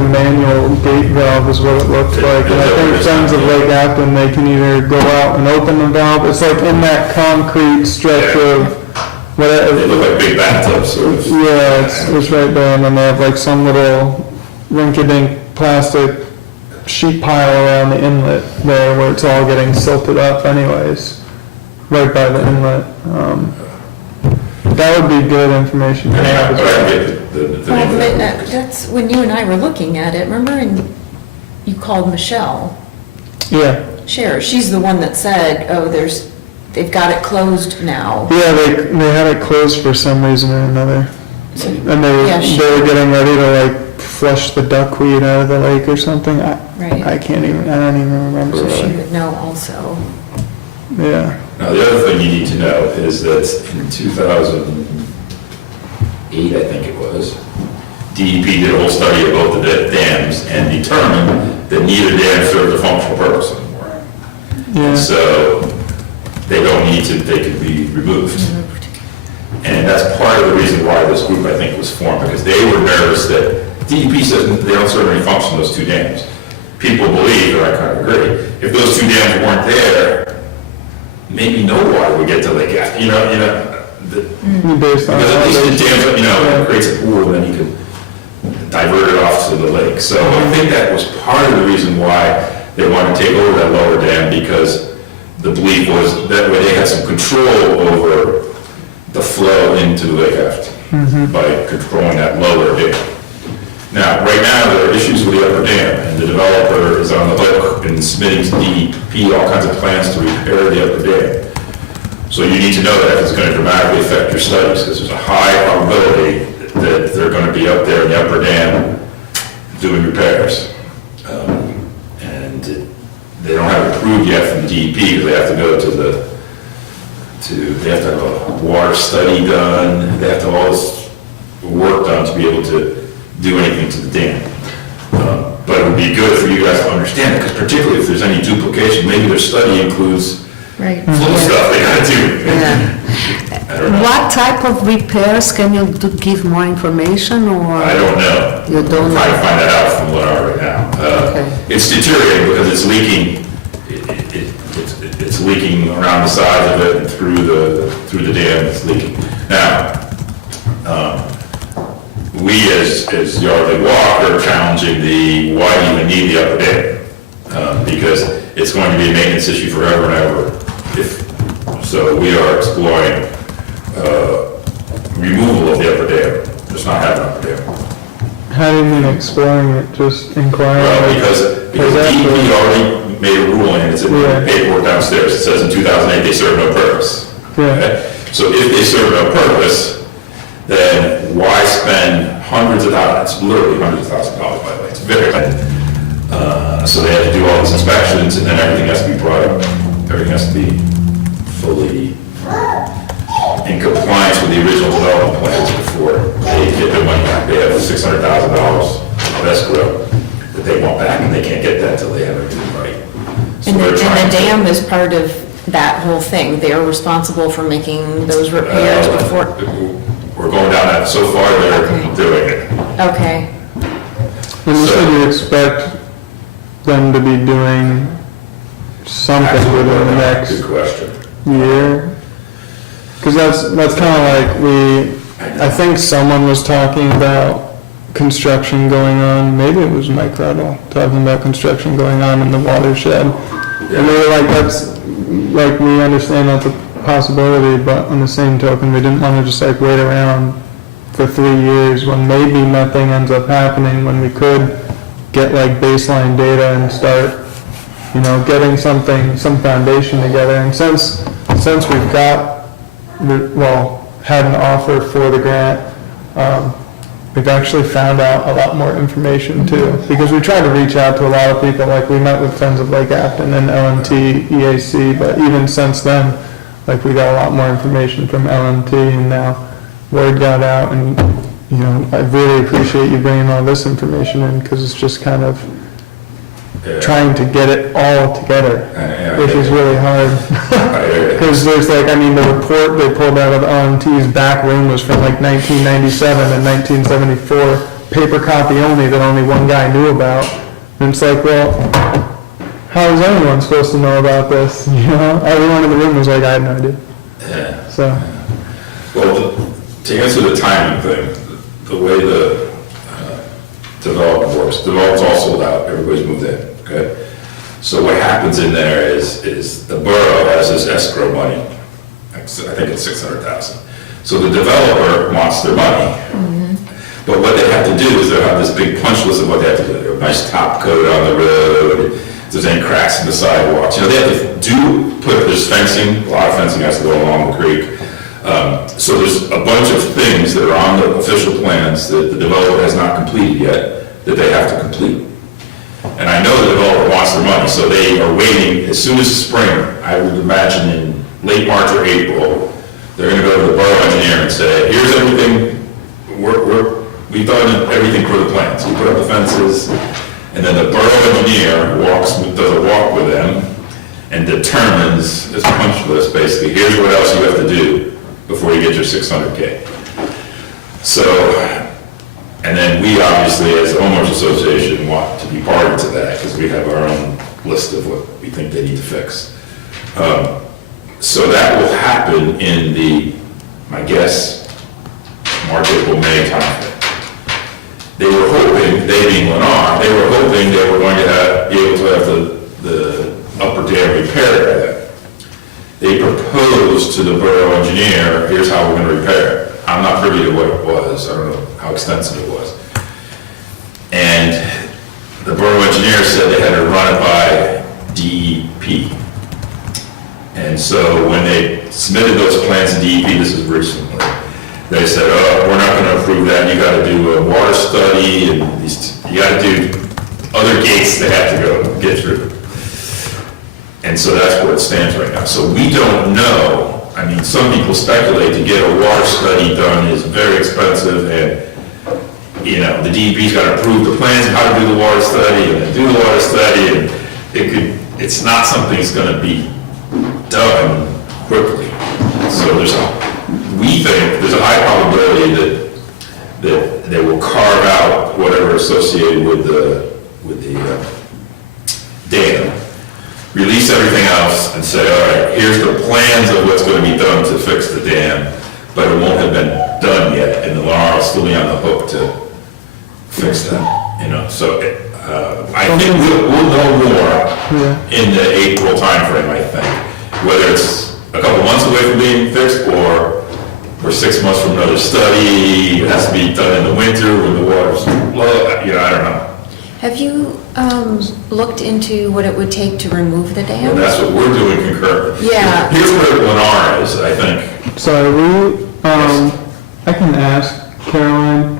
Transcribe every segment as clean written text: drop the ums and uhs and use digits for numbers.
a manual gate valve is what it looked like. And I think Friends of Lake Acton, they can either go out and open the valve. It's like in that concrete stretch of whatever. They look like big bathtubs, sort of. Yeah, it's right there, and then they have like some little rinky-dink plastic sheet pile around the inlet there where it's all getting silted up anyways, right by the inlet. That would be good information to have. But I can get the Well, name of but it. that's when you and I were looking at it, remember, and you called Michelle Yeah, Scher. She's the one that said, oh, they've got it closed now. yeah, they had it closed for some reason or another. So- And Yeah, they were getting ready to like flush the duckweed out of the lake or something. Right. I don't even remember. So she really. would know also. Yeah, Now, the other thing you need to know is that in 2008, I think it was, DEP did a whole study of both the dams and determined that neither dam served a functional purpose anymore. yeah. And so they don't need to, they could be removed. And that's part of the reason why this group, I think, was formed, because they were nervous that DEP says they don't serve any function, those two dams. People believe, and I kind of agree, if those two dams weren't there, maybe no water would get to Lake Acton, Based on because at least the dams, Yeah. it creates a pool, and then you can divert it off to the lake. So I think that was part of the reason why they wanted to take over that lower dam, because the belief was that way they had some control over the flow into Lake Acton by controlling that lower dam. Now, right now, there are issues with the upper dam, and the developer is on the hook and submitting to DEP all kinds of plans to repair the upper dam. So you need to know that it's going to dramatically affect your studies, because there's a high probability that they're going to be up there in the upper dam doing repairs. And they don't have it approved yet from the DEP, because they have to go to they have to have a water study done, they have to have all this work done to be able to do anything to the dam. But it would be good for you guys to understand it, because particularly if there's any duplication, maybe their study includes Right. full of stuff they gotta do. Yeah. I don't know. What type of repairs, can you give more information, or? I don't know. You don't I'm know? trying to find that out from Lennar right now. Okay. It's deteriorating because it's leaking, it's leaking around the sides of it and through the dam, it's leaking. Now, we as Yardley Walk are challenging why do you even need the upper dam? Because it's going to be a maintenance issue forever and ever. So we are exploring removal of the upper dam, just not having an upper dam. How do you mean exploring it, just inquiring? Well, because DEP already made a ruling, and it's in the Yeah. paperwork downstairs, it says in 2008 they serve no purpose. Yeah, Okay? So if they serve no purpose, then why spend hundreds of thousands, it's literally hundreds of thousands of dollars, by the way, it's very high. So they have to do all these inspections, and then everything has to be brought up, everything has to be fully in compliance with the original development plans before they get their money back. They have $600,000 of escrow that they want back, and they can't get that until they have everything right. So And they're trying the to- dam is part of that whole thing. They're responsible for making those repairs before, We're going down that, so far they're Okay. doing it. okay. and you So- said you expect them to be doing something within the next Good question. year? Because that's kind of like I think someone was talking about construction going on, maybe it was Mike Ruddle, talking about construction going on in the watershed. And we were like, we understand that's a possibility, but on the same token, we didn't want to just like wait around for 3 years when maybe nothing ends up happening, when we could get like baseline data and start, getting some foundation together. And since we've got, had an offer for the grant, we've actually found out a lot more information too, because we tried to reach out to a lot of people, like we met with Friends of Lake Acton and LMT, EAC, but even since then, like we got a lot more information from LMT, and now word got out, and, I really appreciate you bringing all this information in, because it's just kind of trying to get it all together, which is really hard. Because there's the report they pulled out of LMT's back room was from like 1997 and 1974 paper copy only that only one guy knew about. And it's like, well, how is anyone supposed to know about this? You know, everyone in the room was like, I had no idea. Yeah. So, Well, to answer the timing thing, the way the development works, development's all sold out, everybody's moved in, okay? So what happens in there is the borough has this escrow money, I think it's 600,000. So the developer wants their money. But what they have to do is they have this big punch list of what they have to do. They have a nice top coat on the road, if there's any cracks in the sidewalks. You know, they have to there's fencing, a lot of fencing has to go along the creek. So there's a bunch of things that are on the official plans that the developer has not completed yet, that they have to complete. And I know the developer wants their money, so they are waiting, as soon as spring, I would imagine in late March or April, they're gonna go to the borough engineer and say, here's everything, we've done everything for the plans. We put up the fences, and then the borough engineer does a walk with them and determines this punch list, basically, here's what else you have to do before you get your 600K. So, and then we obviously, as the homeowners association, want to be party to that, because we have our own list of what we think they need to fix. So that will happen in the, my guess, March, April, May timeframe. They were hoping, they being Lennar, they were hoping they were going to be able to have the upper dam repaired by then. They proposed to the borough engineer, here's how we're going to repair it. I'm not privy to what it was, I don't know how extensive it was. And the borough engineer said they had to run it by DEP. And so when they submitted those plans to DEP, this is recently, they said, oh, we're not gonna approve that, you gotta do a water study, and you gotta do other gates they have to go get through. And so that's where it stands right now. So we don't know, I mean, some people speculate to get a water study done is very expensive, and, you know, the DEP's gotta approve the plans of how to do the water study, and then do the water study, and it's not something that's gonna be done quickly. So we think there's a high probability that they will carve out whatever associated with the dam, release everything else, and say, all right, here's the plans of what's going to be done to fix the dam, but it won't have been done yet, and the Lennar will still be on the hook to fix that. You know, so I think we'll know more in the April timeframe. I think. Whether it's a couple months away from being fixed, or we're 6 months from another study, it has to be done in the winter when the water's low, you know, I don't know. Have you looked into what it would take to remove the dam? And that's what we're doing concurrently. Yeah. Here's where Lennar is, I think. so I can ask Caroline,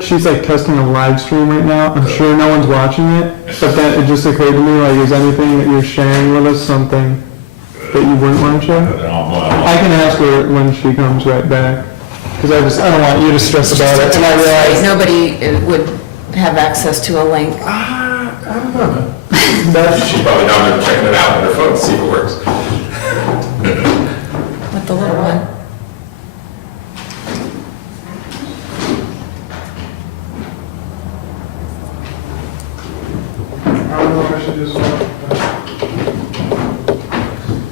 she's like testing a live stream right now. I'm sure no one's watching it, but then it just occurred to me, like, is anything that you're sharing with us something that you wouldn't want to share? I can ask her when she comes right back, because I don't want you to stress about it, and I realize. Nobody would have access to a link. I don't know. She's probably down there checking it out on her phone to see if it works. With the little one. I don't know if I should just.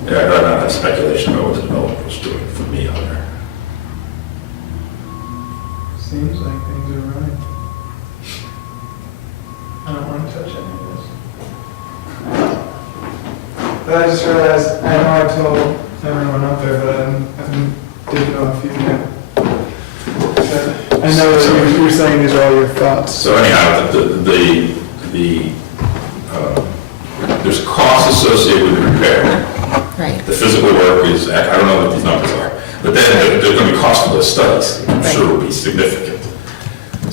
Yeah, I'd rather not have speculation about what the developer was doing for me on there. Seems like things are running. I don't want to touch any of this. But I just realized, I know I told everyone out there, but I didn't know if you knew. I know that you're saying these are all your thoughts. So anyhow, there's costs associated with the repair. Right. The physical work is, I don't know what these numbers are, but then there's going to be cost for those studies. I'm sure will be significant.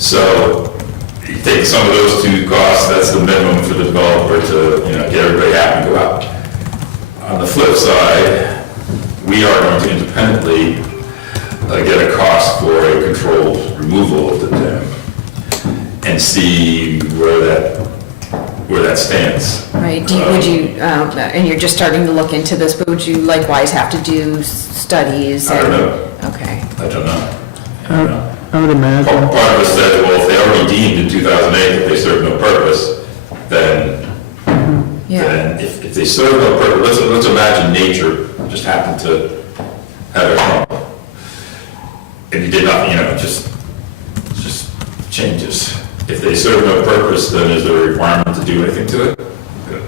So you take some of those two costs, that's the minimum for the developer to, you know, get everybody happy and go out. On the flip side, we are going to independently get a cost for a controlled removal of the dam and see where that stands. Right, would you, and you're just starting to look into this, but would you likewise have to do studies? I don't know. Okay. I don't know. I I would imagine. Part of us said, well, if they already deemed in 2008 that they serve no purpose, then if they serve no purpose, let's imagine nature just happened to have a crumble. And you did nothing, it just changes. If they serve no purpose, then is there a requirement to do anything to it?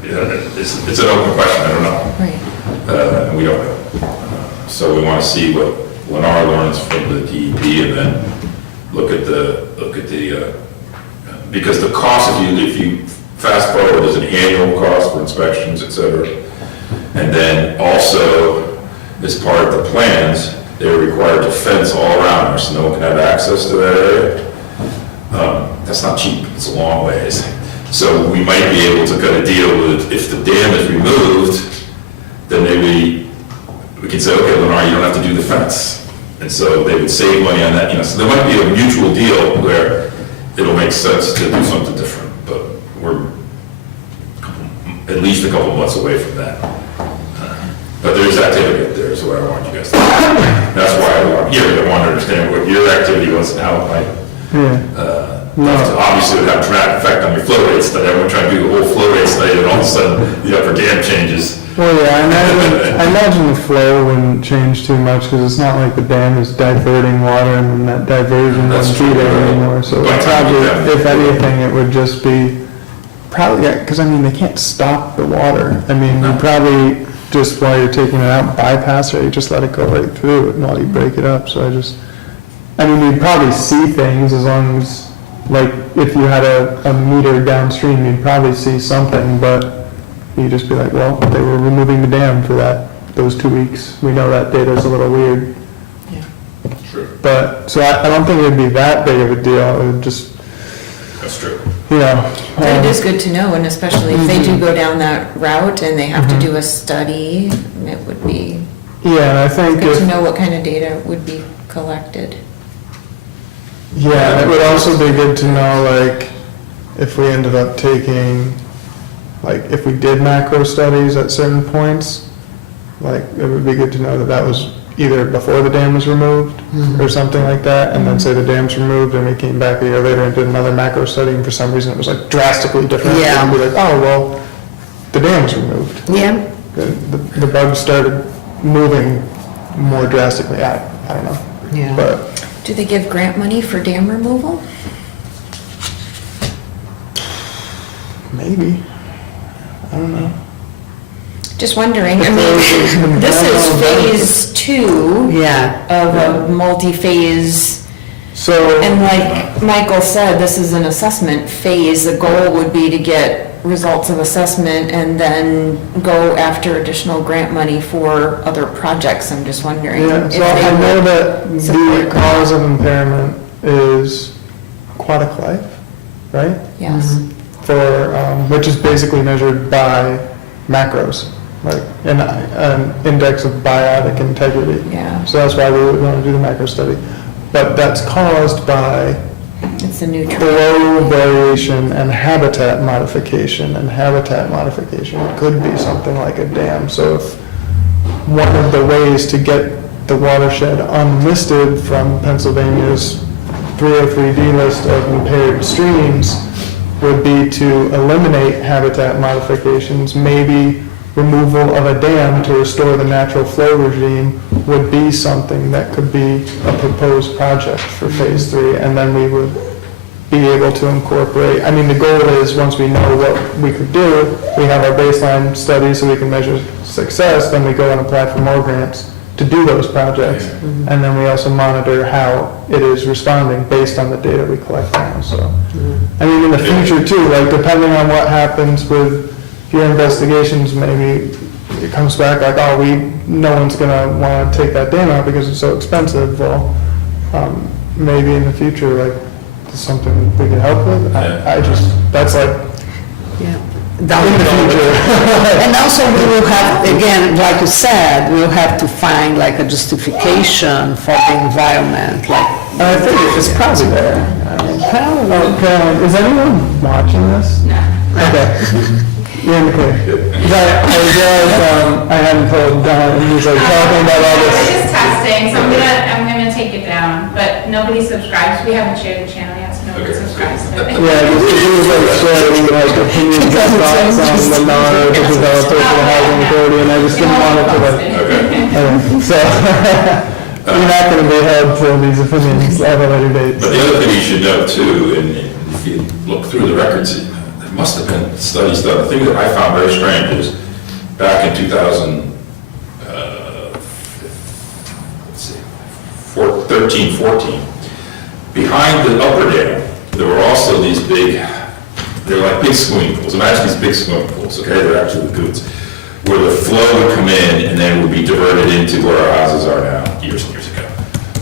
It's an open question, I don't know. Right. We don't know. So we want to see what Lennar learns from the DEP and then look at the, because the cost, if you fast forward, there's an annual cost for inspections, et cetera. And then also, as part of the plans, they're required to fence all around there so no one can have access to that area. That's not cheap, it's a long ways. So we might be able to kind of deal with, if the dam is removed, then maybe we can say, okay, Lennar, you don't have to do the fence. And so they would save money on that, so there might be a mutual deal where it'll make sense to do something different, but we're at least a couple months away from that. But there's activity up there, is what I want you guys to know. That's why I want to understand what your activity was and how it might, obviously it would have a dramatic effect on your flow rate study. Everyone trying to do the whole flow rate study, and all of a sudden the upper dam changes. Well, yeah, I imagine the flow wouldn't change too much, because it's not like the dam is diverting water, and then that diversion That's wouldn't be true. there anymore, so By the time you probably, get that- if anything, it would just be, probably, yeah, because I mean, they can't stop the water. I mean, you probably, just while you're taking it out, bypass it, you just let it go right through it while you break it up, so I mean, you'd probably see things as long as, like, if you had a meter downstream, you'd probably see something, but you'd just be like, well, they were removing the dam for those 2 weeks. We know that data's a little weird. Yeah. True. But, so I don't think it'd be that big of a deal. It would just, That's true. But it is good to know, and especially if they do go down that route and they have to do a study, it would be yeah, and I think good to if, know what kind of data would be collected. yeah, and it would also be good to know, like, if we ended up taking, like, if we did macro studies at certain points, like, it would be good to know that that was either before the dam was removed or something like that, and then say the dam's removed and we came back a year later and did another macro study, and for some reason it was like drastically different. Yeah. And be like, oh, well, the dam's removed. Yeah, The bugs started moving more drastically. I don't know. yeah. But Do they give grant money for dam removal? maybe. I don't know. Just wondering, I mean, this is phase 2 Yeah, of a multi-phase, So, and like Michael said, this is an assessment phase. The goal would be to get results of assessment and then go after additional grant money for other projects. I'm just wondering yeah, if so I they know would. that the support cause of impairment is aquatic life, right? Yes, For, which is basically measured by macros, like an index of biotic integrity. yeah, So that's why we would want to do the macro study. But that's caused by it's a nutrient. flow variation and habitat modification, and habitat modification could be something like a dam. So if one of the ways to get the watershed unlisted from Pennsylvania's 303D list of impaired streams would be to eliminate habitat modifications, maybe removal of a dam to restore the natural flow regime would be something that could be a proposed project for phase 3, and then we would be able to incorporate, I mean, the goal is, once we know what we could do, we have our baseline study so we can measure success, then we go and apply for more grants to do those projects, and then we also monitor how it is responding based on the data we collect now, so. I mean, in the future too, like, depending on what happens with your investigations, maybe it comes back like, oh, no one's gonna wanna take that dam out because it's so expensive. Well, maybe in the future, like, it's something we can help with. I just, that's like, yeah. in the future. And also we will have, again, like you said, we'll have to find like a justification for the environment, like. I think it's probably there. Oh, Caroline, is anyone watching this? No. Okay. Yeah, okay. I realized, I hadn't told Don, and he was like talking about all We're this. just testing, so I'm gonna take it down, but nobody subscribes, we haven't shared the channel yet, so nobody Okay. subscribes to it. Yeah, just it was like sharing like opinions and thoughts on the NAR, the developer for the housing authority, and I just didn't want it to like, Okay. so, you're not gonna be held to these opinions at a later date. But the other thing you should know too, and if you look through the records, there must have been studies done. The thing that I found very strange is back in 2013, 14, behind the upper dam, there were also these big, they're like big swimming pools. Imagine these big swimming pools, okay? They're actually lagoons, where the flow would come in and then would be diverted into where our houses are now, years and years ago.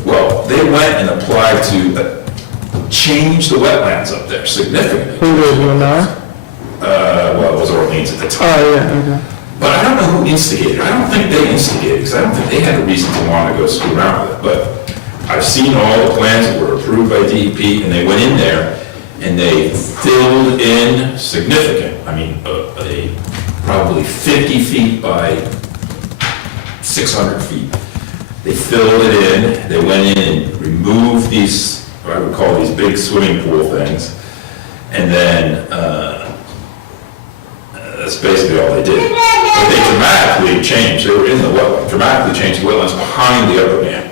Well, they went and applied to change the wetlands up there significantly. Who did, you and I? Well, it was Orleans at the time. Oh, yeah, okay. But I don't know who instigated. I don't think they instigated, because I don't think they had a reason to want to go screw around with it. But I've seen all the plans that were approved by DEP, and they went in there and they filled in significant, I mean, probably 50 feet by 600 feet. They filled it in, they went in and removed these, what I would call these big swimming pool things, and then, that's basically all they did. But they dramatically changed, they were in the wetland, dramatically changed the wetlands behind the upper dam.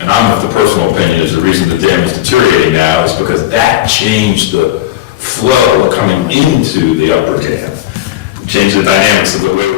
And I'm of the personal opinion is the reason the dam is deteriorating now is because that changed the flow coming into the upper dam, changed the dynamics of the way